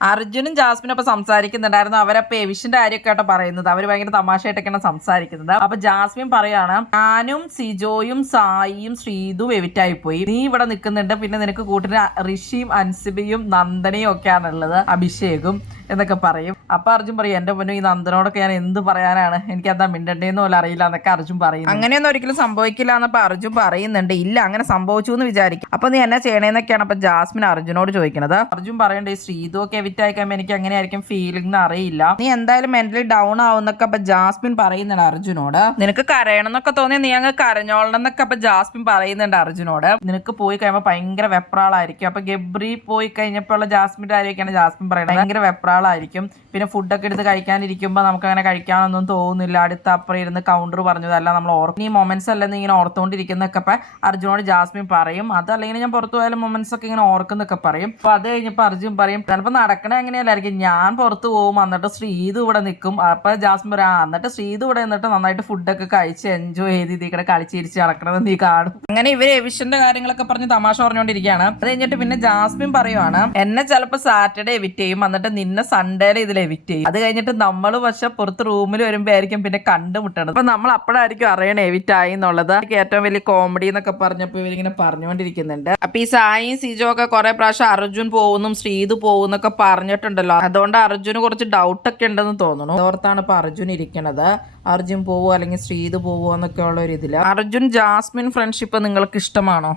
അർജുനും ജാസ്മിനും അപ്പൊ സംസാരിക്കുന്നുണ്ടായിരുന്നു. അവരപ്പൊ എവിഷിന്റെ കാര്യമൊക്കെ ആയിട്ട് പറയുന്നത്. അവര് ഭയങ്കര തമാശയായിട്ടൊക്കെയാണ് സംസാരിക്കുന്നത്. അപ്പൊ ജാസ്മിൻ പറയാണ്, ഞാനും സിജോയും സായിയും ശ്രീതും എവിറ്റായി പോയി, നീ ഇവിടെ നിൽക്കുന്നുണ്ട്, പിന്നെ നിനക്ക് കൂട്ടിന് ഋഷിയും അൻസിബയും നന്ദനയും ഒക്കെയാണുള്ളത്, അഭിഷേകും എന്നൊക്കെ പറയും. അപ്പൊ അർജുൻ പറയും, എന്റെ പൊന്നു ഈ നന്ദനോടൊക്കെ ഞാൻ എന്ത് പറയാനാണ്, എനിക്ക് എന്താ മിണ്ടണ്ടേന്ന് പോലും അറിയില്ല എന്നൊക്കെ അർജുൻ പറയും. അങ്ങനെയൊന്നും ഒരിക്കലും സംഭവിക്കില്ല എന്നപ്പോ അർജുൻ പറയുന്നുണ്ട്. ഇല്ല, അങ്ങനെ സംഭവിച്ചു എന്ന് വിചാരിക്കും. അപ്പൊ നീ എന്നാ ചെയ്യണേന്നൊക്കെയാണ് അപ്പൊ ജാസ്മിൻ അർജുനോട് ചോദിക്കുന്നത്. അർജുൻ പറയണ്ടേ, ശ്രീതു ഒക്കെ എവിറ്റ് ആയിക്കുമ്പോ എനിക്ക് എങ്ങനെയായിരിക്കും ഫീലിംഗ് എന്ന് അറിയില്ല, നീ എന്തായാലും മെന്റലി ഡൗൺ ആവുന്നൊക്കെ അപ്പൊ ജാസ്മിൻ പറയുന്നുണ്ട് അർജുനോട്. നിനക്ക് കരയണം എന്നൊക്കെ തോന്നിയാൽ നീ അങ്ങ് കരഞ്ഞോളണം എന്നൊക്കെ അപ്പൊ ജാസ്മിൻ പറയുന്നുണ്ട് അർജുനോട്. നിനക്ക് പോയി കഴിയുമ്പോൾ ഭയങ്കര വെപ്രാളായിരിക്കും. അപ്പൊ ഗബ്രി പോയി കഴിഞ്ഞപ്പോൾ ജാസ്മിന്റെ കാര്യമൊക്കെയാണ് ജാസ്മിൻ പറയുന്നത്. ഭയങ്കര വെപ്രാളായിരിക്കും. പിന്നെ ഫുഡൊക്കെ എടുത്ത് കഴിക്കാനിരിക്കുമ്പോൾ നമുക്ക് അങ്ങനെ കഴിക്കാനൊന്നും തോന്നുന്നില്ല, അടുത്ത അപ്പുറം ഇരുന്ന് കൗണ്ടർ പറഞ്ഞതല്ല നമ്മൾ ഓർക്കും, ഈ മൊമെന്റ്സ് അല്ലെന്ന് ഇങ്ങനെ ഓർത്തുകൊണ്ടിരിക്കുന്നൊക്കെ ഇപ്പൊ അർജുനോട് ജാസ്മിൻ പറയും. അതല്ലെങ്കിൽ ഞാൻ പുറത്തു പോയാലും മൊമെന്റ്സ് ഒക്കെ ഇങ്ങനെ ഓർക്കുന്നൊക്കെ പറയും. അപ്പൊ അത് കഴിഞ്ഞപ്പോൾ അർജുൻ പറയും, ചിലപ്പോൾ നടക്കണ എങ്ങനെയല്ലായിരിക്കും, ഞാൻ പുറത്ത് പോകും, എന്നിട്ട് ശ്രീതു ഇവിടെ നിൽക്കും. അപ്പൊ ജാസ്മിൻ പറയാം, എന്നിട്ട് ശ്രീതു ഇവിടെ നിന്നിട്ട് നന്നായിട്ട് ഫുഡൊക്കെ കഴിച്ച് എൻജോയ് ചെയ്ത് ഇതിക്കടെ കളിച്ചിരിച്ച് നടക്കണത് നീ കാണും. അങ്ങനെ ഇവര് എവിഷന്റെ കാര്യങ്ങളൊക്കെ പറഞ്ഞ് തമാശ പറഞ്ഞുകൊണ്ടിരിക്കുകയാണ്. അത് കഴിഞ്ഞിട്ട് പിന്നെ ജാസ്മിൻ പറയുവാണ്, എന്നെ ചിലപ്പോൾ സാറ്റർഡേ എവിറ്റ് ചെയ്യും, എന്നിട്ട് നിന്നെ സൺഡേയിൽ ഇതിൽ എവിറ്റ് ചെയ്യും. അത് കഴിഞ്ഞിട്ട് നമ്മൾ പക്ഷെ പുറത്ത് റൂമിൽ വരുമ്പോ ആയിരിക്കും പിന്നെ കണ്ടുമുട്ടണത്. അപ്പൊ നമ്മൾ അപ്പോഴായിരിക്കും അറിയണേ എവിറ്റ് ആയി എന്നുള്ളത്. ഏറ്റവും വലിയ കോമഡി എന്നൊക്കെ പറഞ്ഞപ്പോ ഇവരിങ്ങനെ പറഞ്ഞുകൊണ്ടിരിക്കുന്നുണ്ട്. അപ്പൊ ഈ സായിയും സിജോ ഒക്കെ കുറെ പ്രാവശ്യം അർജുൻ പോകുന്നു ശ്രീതു പോകുന്നൊക്കെ പറഞ്ഞിട്ടുണ്ടല്ലോ, അതുകൊണ്ട് അർജുന് കുറച്ച് ഡൗട്ട് ഒക്കെ ഉണ്ടെന്ന് തോന്നുന്നു. അതോർത്താണ് ഇപ്പൊ അർജുൻ ഇരിക്കണത്. അർജുൻ പോവോ അല്ലെങ്കിൽ ശ്രീതു പോവോ എന്നൊക്കെ ഉള്ള ഒരു ഇതില്. അർജുൻ ജാസ്മിൻ ഫ്രണ്ട്ഷിപ്പ് നിങ്ങൾക്ക് ഇഷ്ടമാണോ?